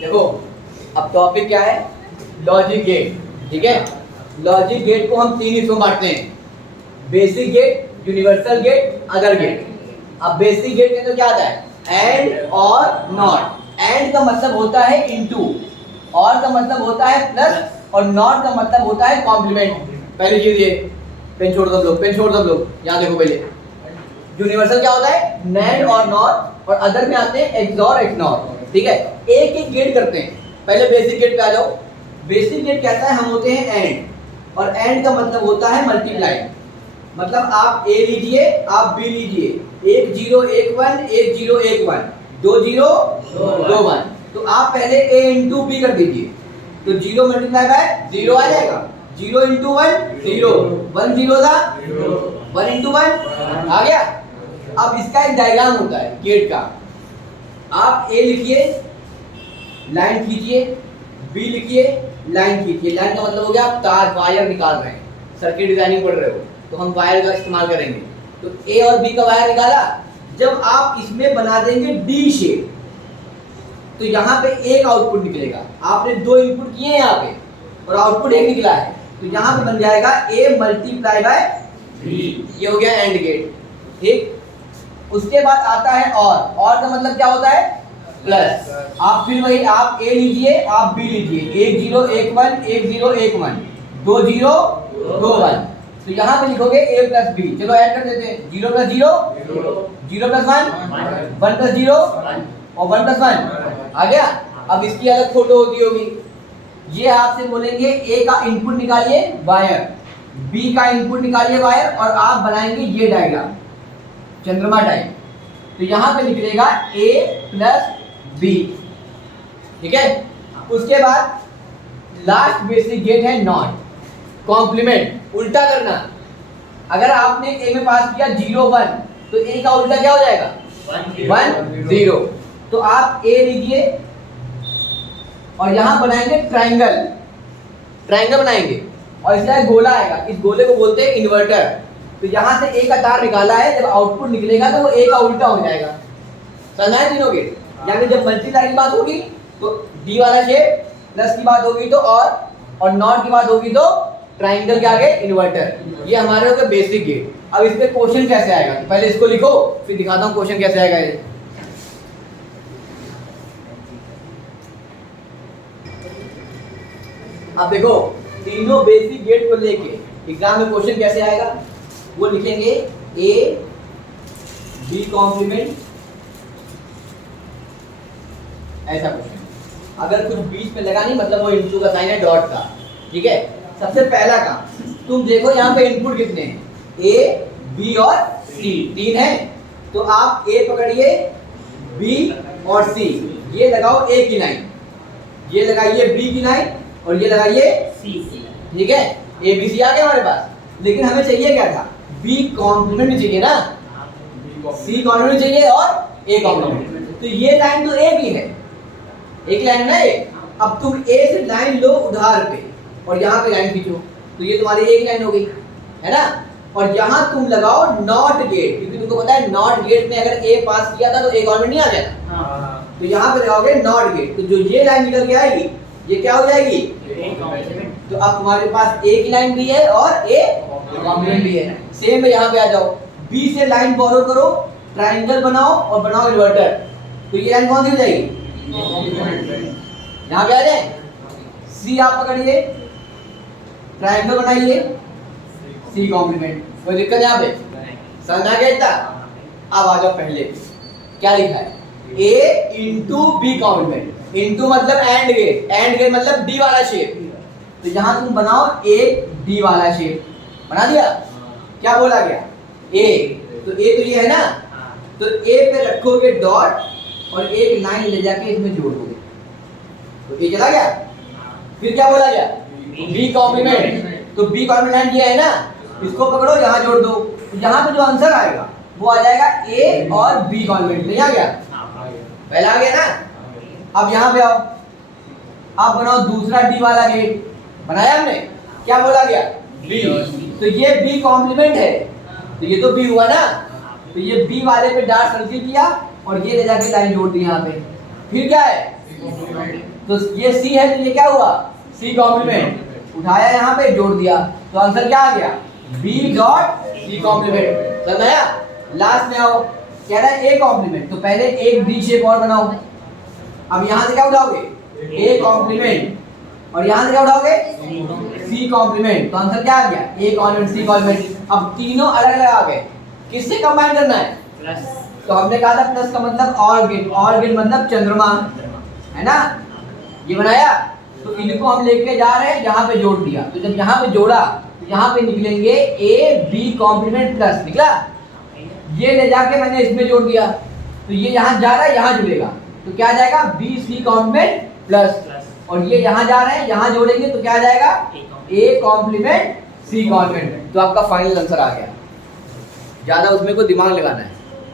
देखो अब टॉपिक क्या है, लॉजिक गेट। ठीक है, लॉजिक गेट को हम तीन हिस्सों में बांटते हैं, basic gate, universal gate, other gate. अब बेसिक गेट के अंदर क्या आता है, एंड और नॉट। एंड का मतलब होता है इनटू, और का मतलब होता है प्लस, और नॉट का मतलब होता है कॉम्प्लीमेंट। पहली चीज ये, पेन छोड़ दो लोग, पेन छोड़ दो लोग, यहाँ देखो पहले। यूनिवर्सल क्या होता है, नैंड और नॉट, और अदर में आते हैं एक्स और एक्स नॉट। ठीक है, एक एक गेट करते हैं। पहले बेसिक गेट पे आ जाओ। बेसिक गेट कहता है हम होते हैं एंड, और एंड का मतलब होता है मल्टीप्लाई। मतलब आप ए लीजिए, आप बी लीजिए, 1 0 1 1, 1 0 1 1, 2 0 2 1। तो आप पहले ए इंटू बी कर दीजिए, तो 0 मल्टीप्लाई बाय 0 आ जाएगा। 0 इंटू 1 0, 1 0 था, 1 इंटू 1 आ गया। अब इसका एक डायग्राम होता है गेट का। आप ए लिखिए, लाइन खींचिए, बी लिखिए, लाइन खींचिए। लाइन का मतलब हो गया आप तार वायर निकाल रहे हैं, सर्किट डिजाइनिंग पढ़ रहे हो तो हम वायर का इस्तेमाल करेंगे। तो ए और बी का वायर निकाला, जब आप इसमें बना देंगे डी शेप, तो यहाँ पे एक आउटपुट निकलेगा। आपने दो इनपुट किए हैं यहाँ पे और आउटपुट एक निकला है, तो यहाँ पे बन जाएगा ए मल्टीप्लाई बाय बी। ये हो गया एंड गेट। ठीक, उसके बाद आता है और का मतलब क्या होता है, प्लस। आप फिर वही, आप ए लीजिए, आप बी लीजिए, 1 0 1 1, 1 0 1 1, 2 0 2 1। तो यहाँ पे लिखोगे a प्लस बी। चलो ऐड कर देते हैं, 0 प्लस 0 0 प्लस 1 1 प्लस 0 और 1 प्लस 1 आ गया। अब इसकी अलग फोटो होती होगी। ये आपसे बोलेंगे a का इनपुट निकालिए वायर, b का इनपुट निकालिए वायर, और आप बनाएंगे ये डायग्राम चंद्रमा टाइप। तो यहाँ पे निकलेगा a प्लस बी। ठीक है, उसके बाद लास्ट बेसिक गेट है नॉट, कॉम्प्लीमेंट। उल्टा करना, अगर आपने ए में पास किया 0 1, तो ए का उल्टा क्या हो जाएगा, 1 0। तो आप ए लीजिए और यहां बनाएंगे ट्रायंगल, ट्रायंगल बनाएंगे और इसका गोला आएगा। इस गोले को बोलते हैं इन्वर्टर। तो यहां से ए का तार निकाला है, जब आउटपुट निकलेगा तो वो ए का उल्टा हो जाएगा। समझ आए तीनों के? यानी जब मल्टीप्लाई की बात होगी तो डी वाला शेप, प्लस की बात होगी तो और नॉट की बात होगी तो ट्रायंगल के आगे इन्वर्टर। ये हमारे हो गए बेसिक गेट। अब इस पे क्वेश्चन कैसे आएगा, तो पहले इसको लिखो फिर दिखाता हूं क्वेश्चन कैसे आएगा ये। अब देखो तीनों बेसिक गेट को लेके एग्जाम में क्वेश्चन कैसे आएगा, वो लिखेंगे ए बी कॉम्प्लीमेंट, ऐसा क्वेश्चन। अगर कुछ बीच में लगा नहीं मतलब वो इनटू का साइन है, डॉट का। ठीक है, सबसे पहला काम तुम देखो यहाँ पे इनपुट कितने हैं, ए बी और सी, 3 है। तो आप ए पकड़िए, बी और सी, ये लगाओ ए की लाइन, ये लगाइए बी की लाइन, और ये लगाइए सी। ठीक है, ए बी सी आ गया हमारे पास। लेकिन हमें चाहिए क्या था, बी कॉम्प्लीमेंट भी चाहिए ना, सी कॉम्प्लीमेंट चाहिए और ए कॉम्प्लीमेंट। तो ये लाइन तो ए भी है, एक लाइन है ना ये। अब तुम ए से लाइन लो उधार पे और यहाँ पे लाइन खींचो, तो ये तुम्हारी एक लाइन हो गई है ना। और यहाँ तुम लगाओ नॉट गेट, क्योंकि तुमको पता है नॉट गेट में अगर ए पास किया था तो ए कॉम्प्लीमेंट नहीं आ जाएगा। तो यहाँ पे लगाओगे नॉट गेट, तो जो ये लाइन निकल के आएगी ये क्या हो जाएगी, तो अब तुम्हारे पास ए की लाइन भी है और ए कॉम्प्लीमेंट भी है। सेम है, यहाँ पे आ जाओ, बी से लाइन बोरो करो, ट्रायंगल बनाओ और बनाओ इन्वर्टर। तो ये लाइन कौन सी हो जाएगी, यहाँ पे आ जाए। सी आप पकड़िए, ट्रायंगल बनाइए, सी कॉम्प्लीमेंट। कोई दिक्कत यहाँ पे, समझ आ गया इतना? अब आ जाओ पहले क्या लिखा है, ए इंटू बी कॉम्प्लीमेंट। इंटू मतलब एंड गेट, एंड गेट मतलब डी वाला शेप। तो यहाँ तुम बनाओ ए डी वाला शेप, बना दिया। क्या बोला गया, ए, तो ए तो ये है ना, तो ए पे रखोगे डॉट और एक लाइन ले जाके इसमें जोड़ दोगे, तो ये चला गया। फिर क्या बोला गया, बी कॉम्प्लीमेंट। तो बी कॉम्प्लीमेंट ये है ना, इसको पकड़ो यहाँ जोड़ दो, तो यहाँ पे जो आंसर आएगा वो आ जाएगा ए और बी कॉम्प्लीमेंट। नहीं आ गया, पहला आ गया ना। अब यहाँ पे आओ, आप बनाओ दूसरा डी वाला गेट, बनाया हमने। क्या बोला गया, बी, तो ये बी कॉम्प्लीमेंट है, तो ये तो बी हुआ ना। तो ये बी वाले पे डॉट सर्किल किया और ये ले जाके लाइन जोड़ दी यहाँ पे। फिर क्या है, तो ये सी है तो ये क्या हुआ, सी कॉम्प्लीमेंट, उठाया यहाँ पे जोड़ दिया, तो आंसर क्या आ गया, बी डॉट सी कॉम्प्लीमेंट। समझ आया। लास्ट में आओ, कह रहा है ए कॉम्प्लीमेंट, तो पहले एक डी शेप और बनाओ। अब यहाँ से क्या उठाओगे, ए कॉम्प्लीमेंट, और यहाँ से क्या उठाओगे, सी कॉम्प्लीमेंट, तो आंसर क्या आ गया, ए कॉम्प्लीमेंट सी कॉम्प्लीमेंट। अब तीनों अलग अलग आ गए, किससे कंबाइन करना है, तो हमने कहा था प्लस का मतलब और गेट मतलब चंद्रमा, है ना, ये बनाया। तो इनको हम लेके जा रहे हैं यहाँ पे जोड़ दिया, तो जब यहाँ पे जोड़ा तो यहाँ पे निकलेंगे ए बी कॉम्प्लीमेंट प्लस, निकला। ये ले जाके मैंने इसमें जोड़ दिया, तो ये यहाँ जा रहा है, यहाँ जुड़ेगा, तो क्या आ जाएगा, बी सी कॉम्प्लीमेंट प्लस, और ये यहाँ जा रहे हैं, यहाँ जोड़ेंगे तो क्या आ जाएगा, ए कॉम्प्लीमेंट सी कॉम्प्लीमेंट। तो आपका फाइनल आंसर आ गया। ज्यादा उसमें कोई दिमाग लगाना है।